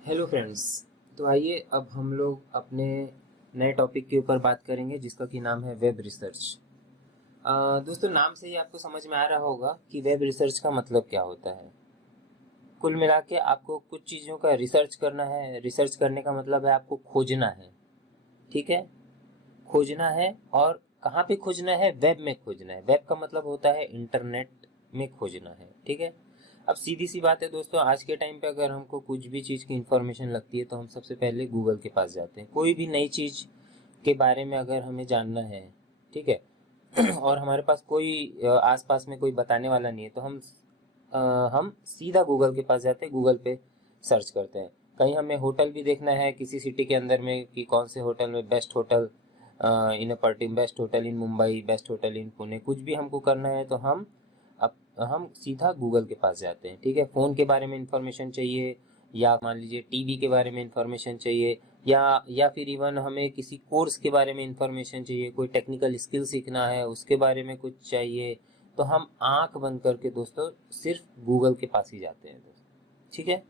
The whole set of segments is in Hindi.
Hello friends. तो आइए अब हम लोग अपने नए टॉपिक के ऊपर बात करेंगे जिसका कि नाम है वेब रिसर्च। दोस्तों, नाम से ही आपको समझ में आ रहा होगा कि वेब रिसर्च का मतलब क्या होता है। कुल मिला के आपको कुछ चीज़ों का रिसर्च करना है। रिसर्च करने का मतलब है आपको खोजना है। ठीक है, खोजना है। और कहाँ पे खोजना है? वेब में खोजना है। वेब का मतलब होता है इंटरनेट में खोजना है। ठीक है। अब सीधी सी बात है दोस्तों, आज के टाइम पे अगर हमको कुछ भी चीज़ की इंफॉर्मेशन लगती है तो हम सबसे पहले गूगल के पास जाते हैं। कोई भी नई चीज़ के बारे में अगर हमें जानना है, ठीक है, और हमारे पास कोई आसपास में कोई बताने वाला नहीं है तो हम सीधा गूगल के पास जाते हैं, गूगल पे सर्च करते हैं। कहीं हमें होटल भी देखना है किसी सिटी के अंदर में कि कौन से होटल में best hotel in a party, best hotel in Mumbai, best hotel in Pune, कुछ भी हमको करना है तो हम सीधा गूगल के पास जाते हैं। ठीक है। फ़ोन के बारे में इंफॉर्मेशन चाहिए, या मान लीजिए टीवी के बारे में इंफॉर्मेशन चाहिए, या फिर इवन हमें किसी कोर्स के बारे में इंफॉर्मेशन चाहिए, कोई टेक्निकल स्किल सीखना है उसके बारे में कुछ चाहिए, तो हम आंख बंद करके दोस्तों सिर्फ गूगल के पास ही जाते हैं दोस्तों। ठीक है,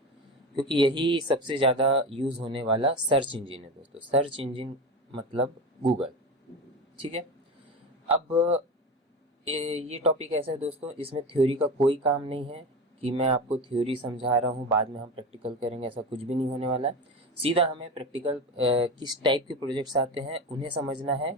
क्योंकि यही सबसे ज़्यादा यूज़ होने वाला सर्च इंजिन है दोस्तों। सर्च इंजिन मतलब गूगल। ठीक है। अब ये टॉपिक ऐसा है दोस्तों, इसमें थ्योरी का कोई काम नहीं है कि मैं आपको थ्योरी समझा रहा हूँ बाद में हम प्रैक्टिकल करेंगे, ऐसा कुछ भी नहीं होने वाला है। सीधा हमें प्रैक्टिकल किस टाइप के प्रोजेक्ट्स आते हैं उन्हें समझना है,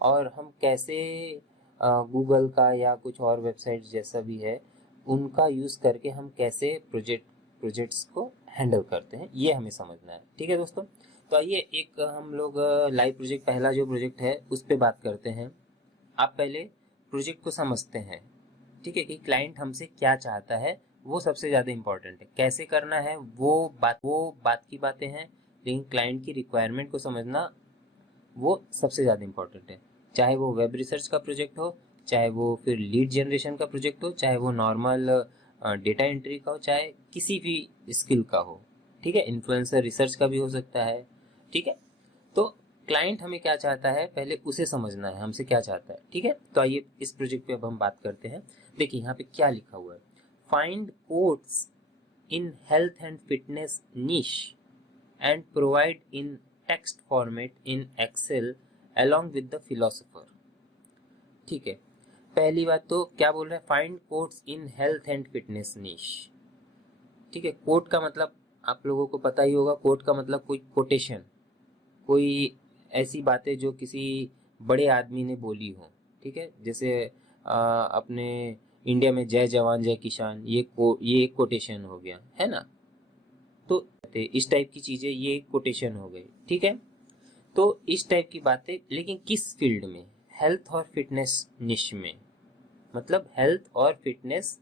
और हम कैसे गूगल का या कुछ और वेबसाइट जैसा भी है उनका यूज़ करके हम कैसे प्रोजेक्ट्स को हैंडल करते हैं, ये हमें समझना है। ठीक है दोस्तों। तो आइए एक हम लोग लाइव प्रोजेक्ट, पहला जो प्रोजेक्ट है उस पर बात करते हैं। आप पहले प्रोजेक्ट को समझते हैं, ठीक है, कि क्लाइंट हमसे क्या चाहता है, वो सबसे ज़्यादा इंपॉर्टेंट है। कैसे करना है वो बात की बातें हैं, लेकिन क्लाइंट की रिक्वायरमेंट को समझना वो सबसे ज़्यादा इंपॉर्टेंट है। चाहे वो वेब रिसर्च का प्रोजेक्ट हो, चाहे वो फिर लीड जनरेशन का प्रोजेक्ट हो, चाहे वो नॉर्मल डेटा एंट्री का हो, चाहे किसी भी स्किल का हो। ठीक है, इन्फ्लुएंसर रिसर्च का भी हो सकता है। ठीक है। तो क्लाइंट हमें क्या चाहता है पहले उसे समझना है, हमसे क्या चाहता है। ठीक है। तो आइए इस प्रोजेक्ट पे अब हम बात करते हैं। देखिए यहाँ पे क्या लिखा हुआ है, find codes in health and fitness niche and provide in text format in Excel along with the philosopher। ठीक है। पहली बात तो क्या बोल रहा है, find codes in health and fitness niche। ठीक है। कोड का मतलब आप लोगों को पता ही होगा। कोड का मतलब कोई कोटेशन, कोई ऐसी बातें जो किसी बड़े आदमी ने बोली हो। ठीक है। जैसे अपने इंडिया में जय जवान जय किसान, ये एक कोटेशन हो गया है ना। तो इस टाइप की चीजें ये एक कोटेशन हो गई। ठीक है। तो इस टाइप की बातें, लेकिन किस फील्ड में? हेल्थ और फिटनेस निश में। मतलब हेल्थ और फिटनेस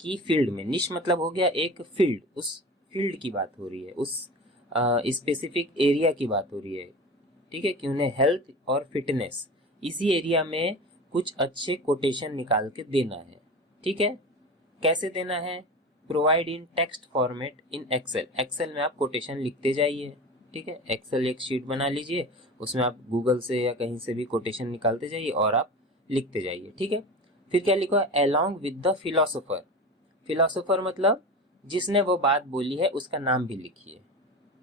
की फील्ड में। निश मतलब हो गया एक फील्ड, उस फील्ड की बात हो रही है, उस स्पेसिफिक एरिया की बात हो रही है। ठीक है, कि उन्हें हेल्थ और फिटनेस इसी एरिया में कुछ अच्छे कोटेशन निकाल के देना है। ठीक है। कैसे देना है? Provide in text format in Excel. Excel में आप कोटेशन लिखते जाइए। ठीक है। एक्सेल एक शीट बना लीजिए, उसमें आप गूगल से या कहीं से भी कोटेशन निकालते जाइए और आप लिखते जाइए। ठीक है। फिर क्या लिखा है? Along with the philosopher. Philosopher मतलब जिसने वो बात बोली है उसका नाम भी लिखिए।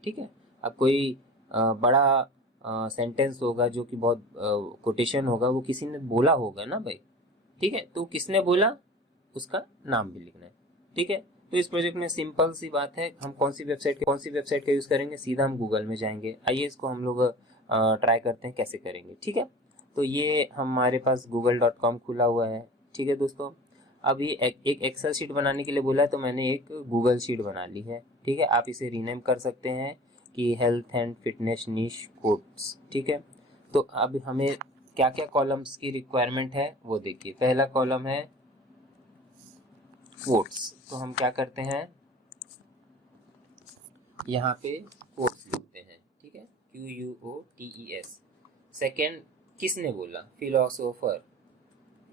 ठीक है। अब कोई बड़ा सेंटेंस होगा जो कि बहुत कोटेशन होगा, वो किसी ने बोला होगा ना भाई। ठीक है। तो किसने बोला उसका नाम भी लिखना है। ठीक है। तो इस प्रोजेक्ट में सिंपल सी बात है, हम कौन सी वेबसाइट का यूज़ करेंगे? सीधा हम गूगल में जाएंगे। आइए इसको हम लोग ट्राई करते हैं कैसे करेंगे। ठीक है। तो ये हमारे पास google.com खुला हुआ है। ठीक है दोस्तों। अभी एक एक्सेल शीट बनाने के लिए बोला है तो मैंने एक गूगल शीट बना ली है। ठीक है। आप इसे रीनेम कर सकते हैं कि health and fitness niche codes. ठीक है। तो अब हमें क्या क्या कॉलम्स की रिक्वायरमेंट है वो देखिए। पहला कॉलम है कोट्स, तो हम क्या करते हैं, यहाँ पे कोट्स लिखते हैं। ठीक है। QUOTES। सेकेंड, किसने बोला? फिलोसोफर।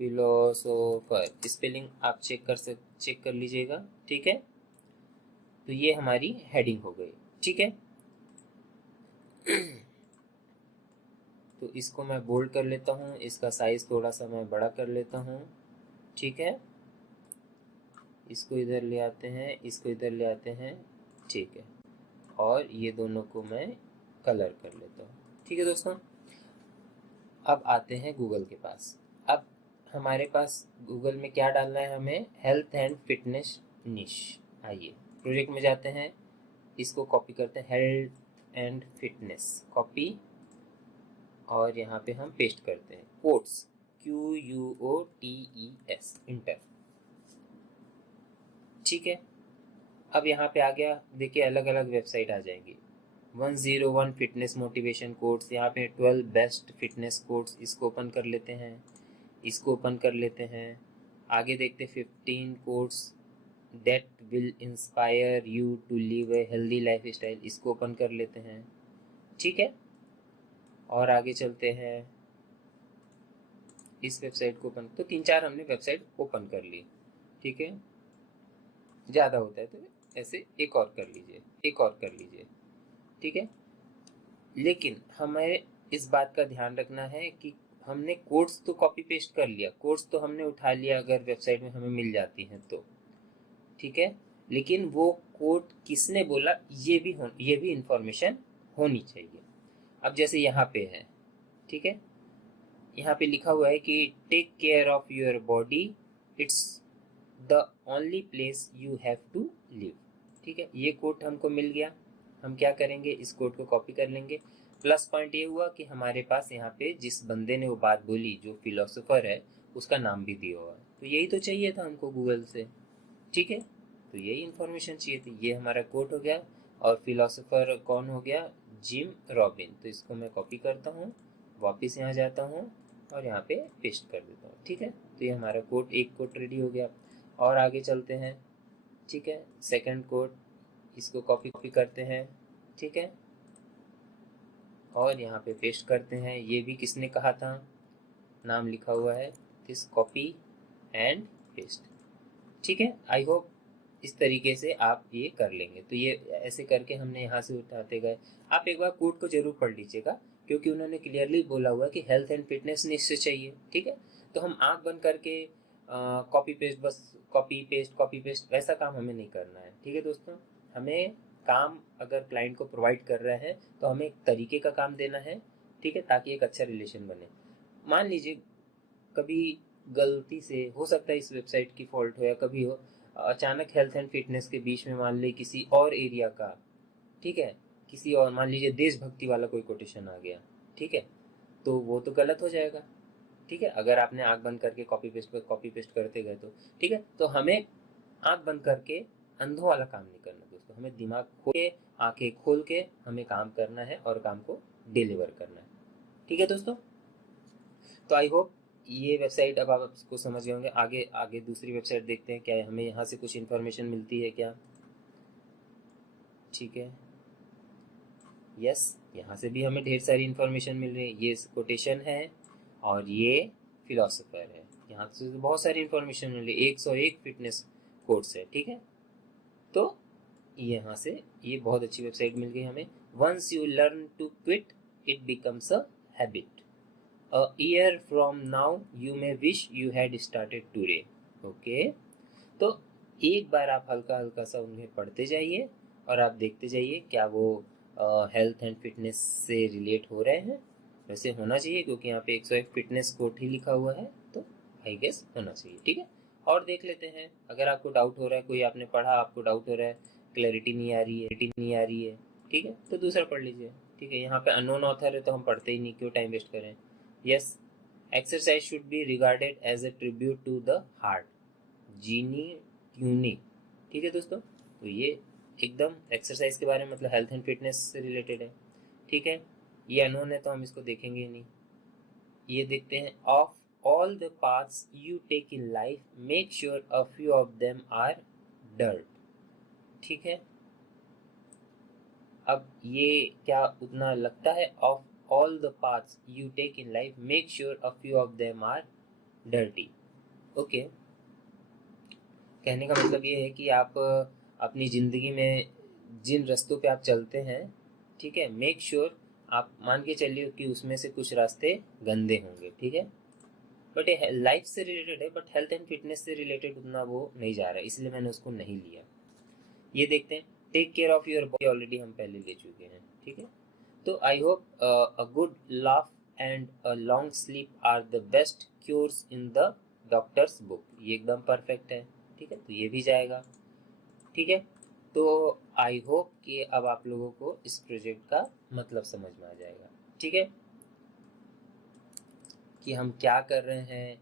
फिलोसोफर स्पेलिंग आप चेक कर लीजिएगा। ठीक है। तो ये हमारी हेडिंग हो गई। ठीक है। तो इसको मैं बोल्ड कर लेता हूँ, इसका साइज थोड़ा सा मैं बड़ा कर लेता हूँ। ठीक है। इसको इधर ले आते हैं, इसको इधर ले आते हैं। ठीक है। और ये दोनों को मैं कलर कर लेता हूँ। ठीक है दोस्तों, अब आते हैं गूगल के पास। अब हमारे पास गूगल में क्या डालना है, हमें हेल्थ एंड फिटनेस निश। आइए प्रोजेक्ट में जाते हैं, इसको कॉपी करते हैं, हेल्थ एंड फिटनेस कॉपी, और यहाँ पे हम पेस्ट करते हैं कोट्स QUOTES, इंटर। ठीक है, अब यहाँ पे आ गया, देखिए अलग अलग वेबसाइट आ जाएंगी। 101 फिटनेस मोटिवेशन कोर्स, यहाँ पे 12 बेस्ट फिटनेस कोर्स, इसको ओपन कर लेते हैं, इसको ओपन कर लेते हैं। आगे देखते 15 course that will inspire you to live a healthy lifestyle, इसको ओपन कर लेते हैं। ठीक है, और आगे चलते हैं, इस वेबसाइट को ओपन, तो 3-4 हमने वेबसाइट ओपन कर ली। ठीक है, ज़्यादा होता है तो ऐसे एक और कर लीजिए, एक और कर लीजिए। ठीक है, लेकिन हमें इस बात का ध्यान रखना है कि हमने कोड्स तो कॉपी पेस्ट कर लिया, कोड्स तो हमने उठा लिया अगर वेबसाइट में हमें मिल जाती हैं तो। ठीक है, लेकिन वो कोड किसने बोला ये भी इंफॉर्मेशन होनी चाहिए। अब जैसे यहाँ पे है, ठीक है, यहाँ पे लिखा हुआ है कि take care of your body, it's the only place you have to live. ठीक है, ये कोड हमको मिल गया, हम क्या करेंगे, इस कोड को कॉपी कर लेंगे। प्लस पॉइंट ये हुआ कि हमारे पास यहाँ पे जिस बंदे ने वो बात बोली, जो फिलोसोफर है, उसका नाम भी दिया हुआ है, तो यही तो चाहिए था हमको गूगल से। ठीक है, तो यही इन्फॉर्मेशन चाहिए थी। ये हमारा कोड हो गया, और फिलोसोफर कौन हो गया, जिम रॉबिन। तो इसको मैं कॉपी करता हूँ, वापस यहाँ जाता हूँ और यहाँ पे पेस्ट कर देता हूँ। ठीक है, तो ये हमारा कोड, एक कोड रेडी हो गया। और आगे चलते हैं। ठीक है, सेकंड कोड, इसको कॉपी करते हैं। ठीक है, और यहाँ पे पेस्ट करते हैं। ये भी किसने कहा था, नाम लिखा हुआ है, दिस कॉपी एंड पेस्ट। ठीक है, आई होप इस तरीके से आप ये कर लेंगे। तो ये ऐसे करके हमने यहाँ से उठाते गए। आप एक बार कोड को जरूर पढ़ लीजिएगा, क्योंकि उन्होंने क्लियरली बोला हुआ कि हेल्थ एंड फिटनेस निश्चय चाहिए। ठीक है, तो हम आंख बंद करके कॉपी पेस्ट, बस कॉपी पेस्ट वैसा काम हमें नहीं करना है। ठीक है दोस्तों, हमें काम अगर क्लाइंट को प्रोवाइड कर रहे हैं तो हमें एक तरीके का काम देना है। ठीक है, ताकि एक अच्छा रिलेशन बने। मान लीजिए कभी गलती से, हो सकता है इस वेबसाइट की फॉल्ट हो या कभी हो, अचानक हेल्थ एंड फिटनेस के बीच में मान ली किसी और एरिया का, ठीक है, किसी और, मान लीजिए देशभक्ति वाला कोई कोटेशन आ गया, ठीक है, तो वो तो गलत हो जाएगा। ठीक है, अगर आपने आंख बंद करके कॉपी पेस्ट करते गए तो। ठीक है, तो हमें आंख बंद करके अंधों वाला काम नहीं करना दोस्तों, हमें दिमाग खोल के, आंखें खोल के हमें काम करना है और काम को डिलीवर करना है। ठीक है दोस्तों, तो आई होप ये वेबसाइट अब आप आपको समझ गए होंगे। आगे दूसरी वेबसाइट देखते हैं, क्या है, हमें यहाँ से कुछ इन्फॉर्मेशन मिलती है क्या। ठीक है, यस, यहाँ से भी हमें ढेर सारी इन्फॉर्मेशन मिल रही है। ये कोटेशन है और ये फिलोसोफर है, यहाँ से तो बहुत सारी इन्फॉर्मेशन मिल रही है। 101 फिटनेस कोर्स है। ठीक है, तो यहाँ से ये बहुत अच्छी वेबसाइट मिल गई हमें। Once you learn to quit, it becomes a habit. A year from now you may wish you had started today. Okay, तो एक बार आप हल्का हल्का सा उन्हें पढ़ते जाइए और आप देखते जाइए क्या वो हेल्थ एंड फिटनेस से रिलेट हो रहे हैं। वैसे होना चाहिए, क्योंकि यहाँ पे 101 फिटनेस कोट ही लिखा हुआ है, तो आई गेस होना चाहिए। ठीक है, और देख लेते हैं, अगर आपको डाउट हो रहा है, कोई आपने पढ़ा, आपको डाउट हो रहा है, क्लैरिटी नहीं आ रही है, ठीक है, तो दूसरा पढ़ लीजिए। ठीक है, यहाँ पे अननोन ऑथर है तो हम पढ़ते ही नहीं, क्यों टाइम वेस्ट करें। Yes, exercise should be regarded as a tribute to the heart. जीनी ट्यूनी। ठीक है दोस्तों, तो ये एकदम एक्सरसाइज के बारे में, मतलब हेल्थ एंड फिटनेस से रिलेटेड है। ठीक है, ये अननोन है तो हम इसको देखेंगे ही नहीं। ये देखते हैं, of all the paths you take in life make sure a few of them are dirt. ठीक है, अब ये क्या उतना लगता है, of all the paths you take in life make sure a few of them are dirty. Okay, कहने का मतलब ये है कि आप अपनी ज़िंदगी में जिन रास्तों पे आप चलते हैं, ठीक है, मेक श्योर आप मान के चलिए कि उसमें से कुछ रास्ते गंदे होंगे। ठीक है, बट ये लाइफ से रिलेटेड है, बट हेल्थ एंड फिटनेस से रिलेटेड उतना वो नहीं जा रहा है, इसलिए मैंने उसको नहीं लिया। ये देखते हैं, take care of your body already हम पहले ले चुके हैं, ठीक है। तो I hope a good laugh and a long sleep are the best cures in the doctor's book, ये एकदम परफेक्ट है, ठीक है, तो ये भी जाएगा, ठीक है। तो आई होप कि अब आप लोगों को इस प्रोजेक्ट का मतलब समझ में आ जाएगा, ठीक है, कि हम क्या कर रहे हैं,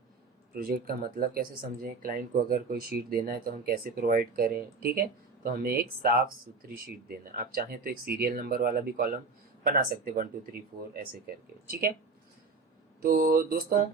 प्रोजेक्ट का मतलब कैसे समझें, क्लाइंट को अगर कोई शीट देना है तो हम कैसे प्रोवाइड करें, ठीक है। तो हमें एक साफ सुथरी शीट देना है, आप चाहें तो एक सीरियल नंबर वाला भी कॉलम बना सकते, 1 2 3 4 ऐसे करके, ठीक है। तो दोस्तों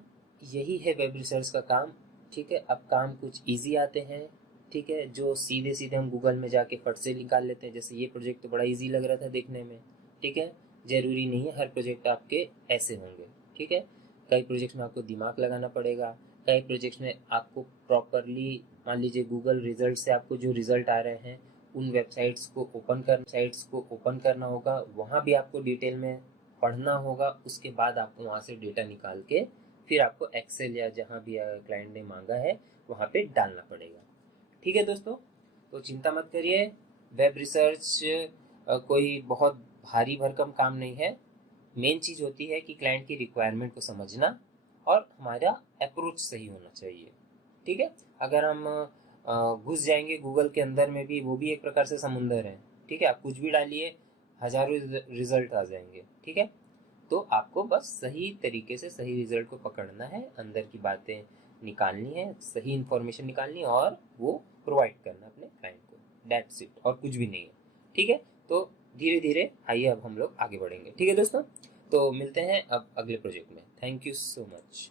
यही है वेब रिसर्च का काम, ठीक है। अब काम कुछ इजी आते हैं, ठीक है, जो सीधे सीधे हम गूगल में जाके फट से निकाल लेते हैं। जैसे ये प्रोजेक्ट तो बड़ा इजी लग रहा था देखने में, ठीक है, ज़रूरी नहीं है हर प्रोजेक्ट आपके ऐसे होंगे, ठीक है। कई प्रोजेक्ट्स में आपको दिमाग लगाना पड़ेगा, कई प्रोजेक्ट्स में आपको प्रॉपरली, मान लीजिए गूगल रिजल्ट से आपको जो रिजल्ट आ रहे हैं उन वेबसाइट्स को ओपन करना होगा, वहाँ भी आपको डिटेल में पढ़ना होगा, उसके बाद आपको वहाँ से डेटा निकाल के फिर आपको एक्सेल या जहाँ भी क्लाइंट ने मांगा है वहाँ पे डालना पड़ेगा, ठीक है दोस्तों। तो चिंता मत करिए, वेब रिसर्च कोई बहुत भारी भरकम काम नहीं है। मेन चीज़ होती है कि क्लाइंट की रिक्वायरमेंट को समझना और हमारा अप्रोच सही होना चाहिए, ठीक है। अगर हम घुस जाएंगे गूगल के अंदर में भी, वो भी एक प्रकार से समुंदर है, ठीक है, आप कुछ भी डालिए हजारों रिजल्ट आ जाएंगे, ठीक है। तो आपको बस सही तरीके से सही रिजल्ट को पकड़ना है, अंदर की बातें निकालनी है, सही इंफॉर्मेशन निकालनी है और वो प्रोवाइड करना अपने क्लाइंट को, दैट्स इट, और कुछ भी नहीं है, ठीक है। तो धीरे धीरे आइए अब हम लोग आगे बढ़ेंगे, ठीक है दोस्तों। तो मिलते हैं अब अगले प्रोजेक्ट में, थैंक यू सो मच।